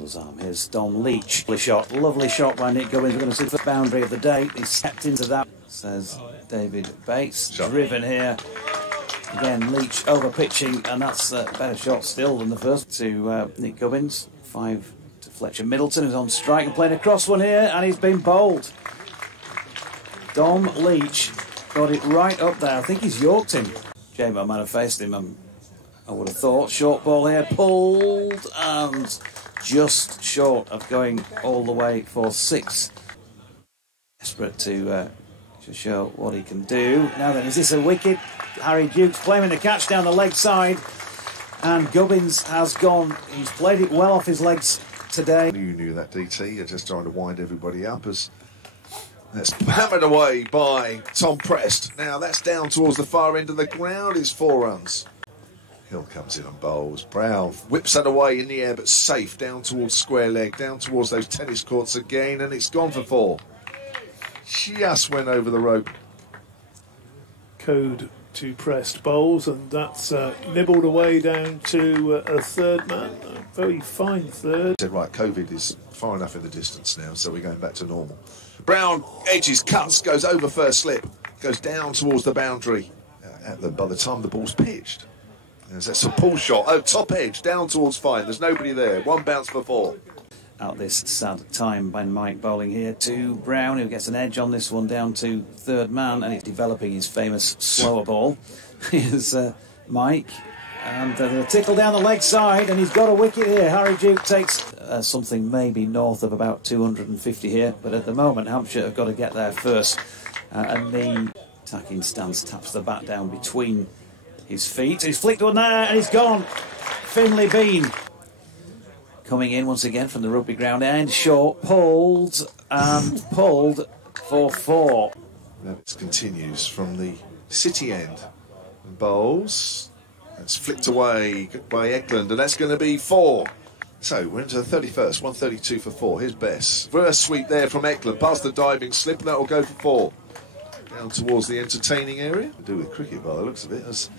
bowler's arm. Here's Dom Leach. Lovely shot by Nick Gubbins. We're going to see the boundary of the day. He stepped into that, says David Bates. Driven here. Again, Leach over pitching, and that's a better shot still than the first to Nick Gubbins. 5 to Fletcher Middleton, who's on strike and playing across one here, and he's been bowled. Dom Leach got it right up there. I think he's yorked him. J-Mo might have faced him, I would have thought. Short ball here, pulled, and just short of going all the way for 6. Desperate to show what he can do. Now then, is this a wicket? Harry Dukes claiming the catch down the leg side, and Gubbins has gone. He's played it well off his legs today. You knew that, DT. You're just trying to wind everybody up as that's hammered away by Tom Prest. Now that's down towards the far end of the ground. It's 4 runs. Hill comes in and bowls. Brown whips that away in the air, but safe down towards square leg, down towards those tennis courts again, and it's gone for 4. Just went over the rope. Code to Prest bowls, and that's nibbled away down to a third man. A very fine third. Said, right, COVID is far enough in the distance now, so we're going back to normal. Brown edges, cuts, goes over first slip, goes down towards the boundary by the time the ball's pitched. That's a pull shot. Oh, top edge, down towards fine. There's nobody there. 1 bounce for 4. Out this sad time by Mike bowling here to Brown, who gets an edge on this one down to third man, and he's developing his famous slower ball. Here's Mike, and a tickle down the leg side, and he's got a wicket here. Harry Duke takes something maybe north of about 250 here, but at the moment Hampshire have got to get there first. And the attacking stance taps the bat down between his feet. He's flicked one there, and he's gone. Finlay Bean coming in once again from the rugby ground end, short, pulled, and pulled for 4. That continues from the city end. And bowls. That's flicked away by Eklund, and that's going to be 4. So we're into the 31st, 132 for 4. Here's Bess. Reverse sweep there from Eklund, past the diving slip, and that will go for 4. Down towards the entertaining area. To do with cricket by the looks of it, as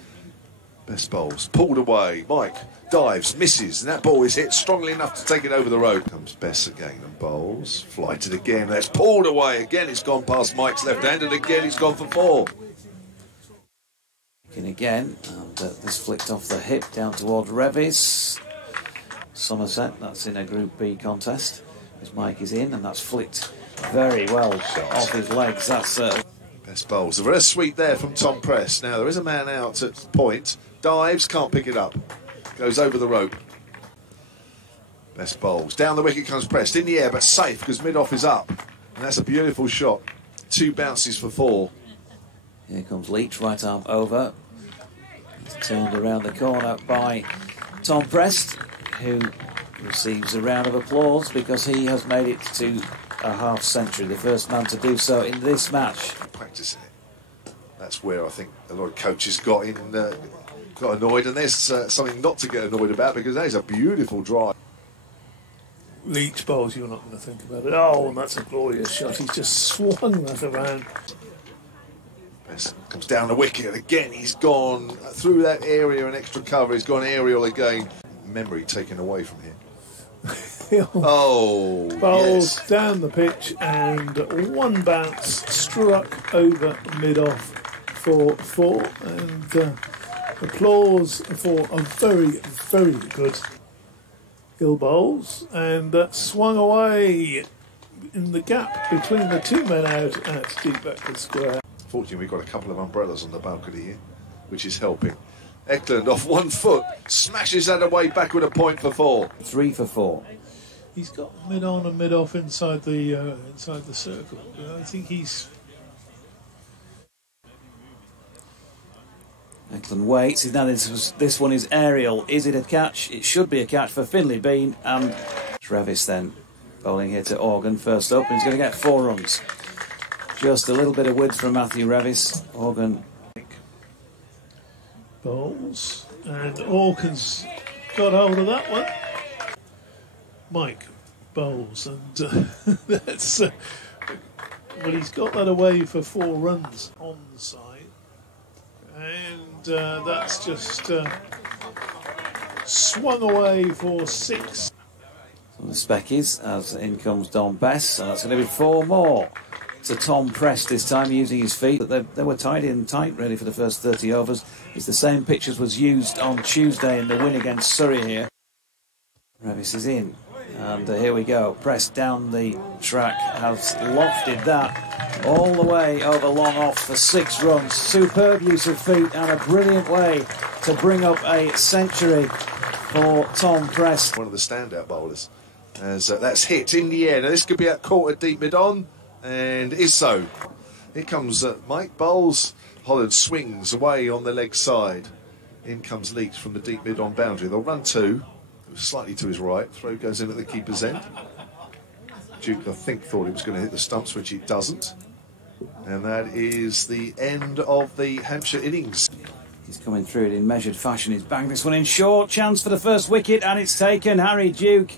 Bess bowls. Pulled away. Mike dives, misses, and that ball is hit strongly enough to take it over the rope. Comes Bess again and bowls. Flighted again. That's pulled away. Again, it's gone past Mike's left hand, and again, it's gone for 4. In again, and this flicked off the hip down towards Revis. Somerset, that's in a Group B contest. As Mike is in, and that's flicked very well off his legs. That's Bess bowls. A reverse sweep there from Tom Prest. Now there is a man out at point. Dives, can't pick it up. Goes over the rope. Bess bowls. Down the wicket comes Prest. In the air, but safe because mid-off is up. And that's a beautiful shot. 2 bounces for 4. Here comes Leach, right arm over. He's turned around the corner by Tom Prest, who receives a round of applause because he has made it to a half century, the first man to do so in this match. Practicing it. That's where I think a lot of coaches got annoyed, and there's something not to get annoyed about, because that is a beautiful drive. Leach bowls, you're not going to think about it. Oh, and that's a glorious shot. He's just swung that around. Bess comes down the wicket, and again he's gone through that area and extra cover. He's gone aerial again. Memory taken away from him. Oh, bowls yes. Down the pitch, and 1 bounce struck over mid-off for 4, and applause for a very, very good Hill bowls, and that swung away in the gap between the 2 men out at deep Beckford Square. Fortunately, we've got a couple of umbrellas on the balcony here, which is helping. Eklund off 1 foot, smashes that away back with a point for 4. 3 for 4. He's got mid-on and mid-off inside the circle. I think he's... Eklund waits. Now this one is aerial. Is it a catch? It should be a catch for Finlay Bean, and Revis then bowling here to Organ first up, and he's going to get 4 runs. Just a little bit of width from Matthew Revis. Organ bowls, and Organ's got hold of that one. Mike bowls, and that's well, he's got that away for 4 runs on the side, and that's just swung away for 6. So the Speckies as in comes Don Bess, and that's going to be 4 more to Tom Prest this time using his feet. But they were tidy and tight really for the first 30 overs. It's the same pitch as was used on Tuesday in the win against Surrey here. Revis is in, and here we go. Prest down the track has lofted that all the way over long off for 6 runs. Superb use of feet and a brilliant way to bring up a century for Tom Prest. One of the standout bowlers. As that's hit in the air. Now this could be at quarter deep mid-on, and is so. Here comes Mike Bowles. Holland swings away on the leg side. In comes Leach from the deep mid-on boundary. They'll run 2. Slightly to his right. Throw goes in at the keeper's end. Duke, I think, thought he was going to hit the stumps, which he doesn't. And that is the end of the Hampshire innings. He's coming through it in measured fashion. He's banged this one in short. Chance for the first wicket, and it's taken. Harry Duke,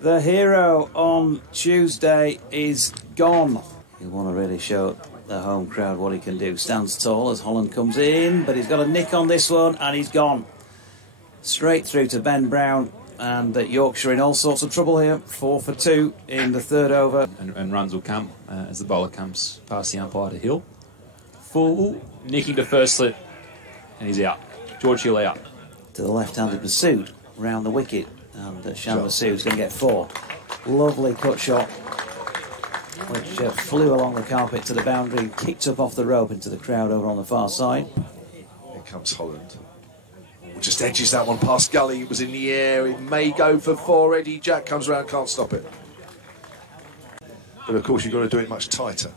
the hero on Tuesday, is gone. He'll want to really show the home crowd what he can do. Stands tall as Holland comes in, but he's got a nick on this one, and he's gone. Straight through to Ben Brown, and Yorkshire in all sorts of trouble here. 4 for 2 in the 3rd over. And runs will come as the bowler comes past the umpire to Hill. Full, nicking the first slip, and he's out. George Hill out. To the left-handed Masood, round the wicket, and Shan Masood's going to get 4. Lovely cut shot, which flew along the carpet to the boundary, kicked up off the rope into the crowd over on the far side. Here comes Holland. Just edges that one past Gully. It was in the air. It may go for 4. Eddie Jack comes round, can't stop it. But of course you've got to do it much tighter.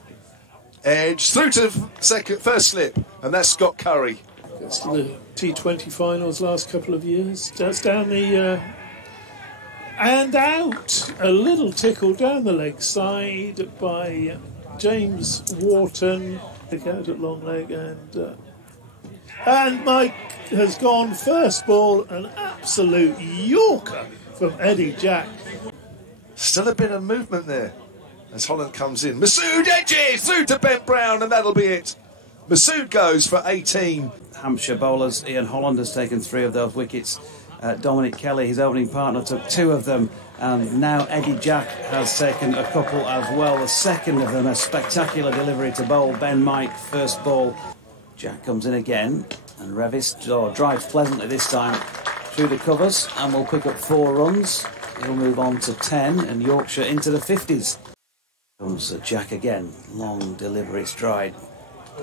Edge through to first slip, and that's Scott Curry. Gets to the T20 finals last couple of years. That's down the and out. A little tickle down the leg side by James Wharton. Out at long leg, and Mike has gone first ball, an absolute Yorker from Eddie Jack. Still a bit of movement there as Holland comes in. Masood edges through to Ben Brown, and that'll be it. Masood goes for 18. Hampshire bowlers, Ian Holland has taken 3 of those wickets. Dominic Kelly, his opening partner, took 2 of them, and now Eddie Jack has taken a couple as well. The second of them, a spectacular delivery to bowl Ben Mike, first ball. Jack comes in again, and Revis drives pleasantly this time through the covers, and will pick up 4 runs. He'll move on to 10, and Yorkshire into the 50s. Comes Jack again, long delivery stride,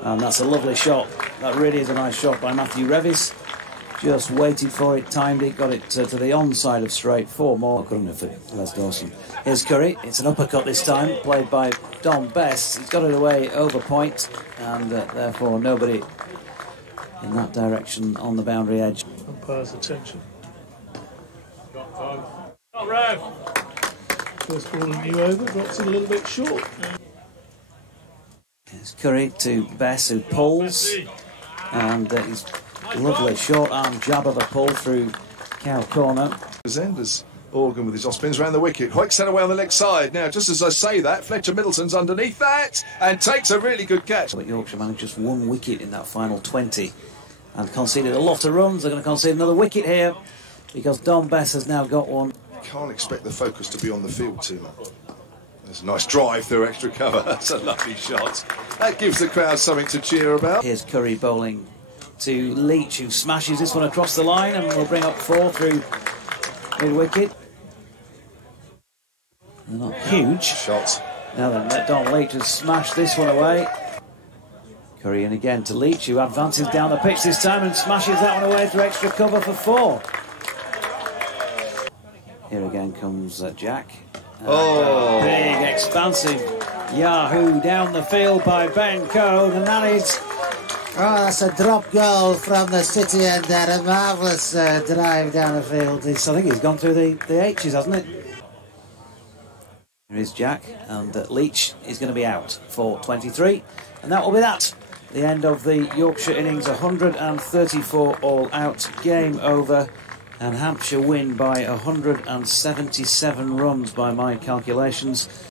and that's a lovely shot. That really is a nice shot by Matthew Revis. Just waited for it, timed it, got it to the onside of straight. 4 more. Good enough for Les Dawson. Here's Curry. It's an uppercut this time, played by Don Best. He's got it away over point, and therefore nobody in that direction on the boundary edge. Umpire's attention. First ball a new over, drops it a little bit short. Here's Curry to Bess, who pulls, and he's lovely short arm jab of a pull through cow corner. Zenders Organ with his off spins around the wicket. Quite set away on the leg side. Now, just as I say that, Fletcher Middleton's underneath that and takes a really good catch. But Yorkshire managed just 1 wicket in that final 20 and conceded a lot of runs. They're going to concede another wicket here because Don Bess has now got 1. Can't expect the focus to be on the field too much. There's a nice drive through extra cover. That's a lovely shot. That gives the crowd something to cheer about. Here's Curry bowling to Leach, who smashes this one across the line and will bring up 4 through mid-wicket. They're not huge. Shot. Now then, Don Leach has smashed this one away. Curry in again to Leach, who advances down the pitch this time and smashes that one away through extra cover for 4. Here again comes Jack. Big, expansive Yahoo down the field by Ben Cone, and that is... Oh, that's a drop goal from the City end there. A marvellous drive down the field. I think he's gone through the H's, hasn't it? Here is Jack, and Leach is going to be out for 23. And that will be that. The end of the Yorkshire innings, 134 all out, game over. And Hampshire win by 177 runs by my calculations.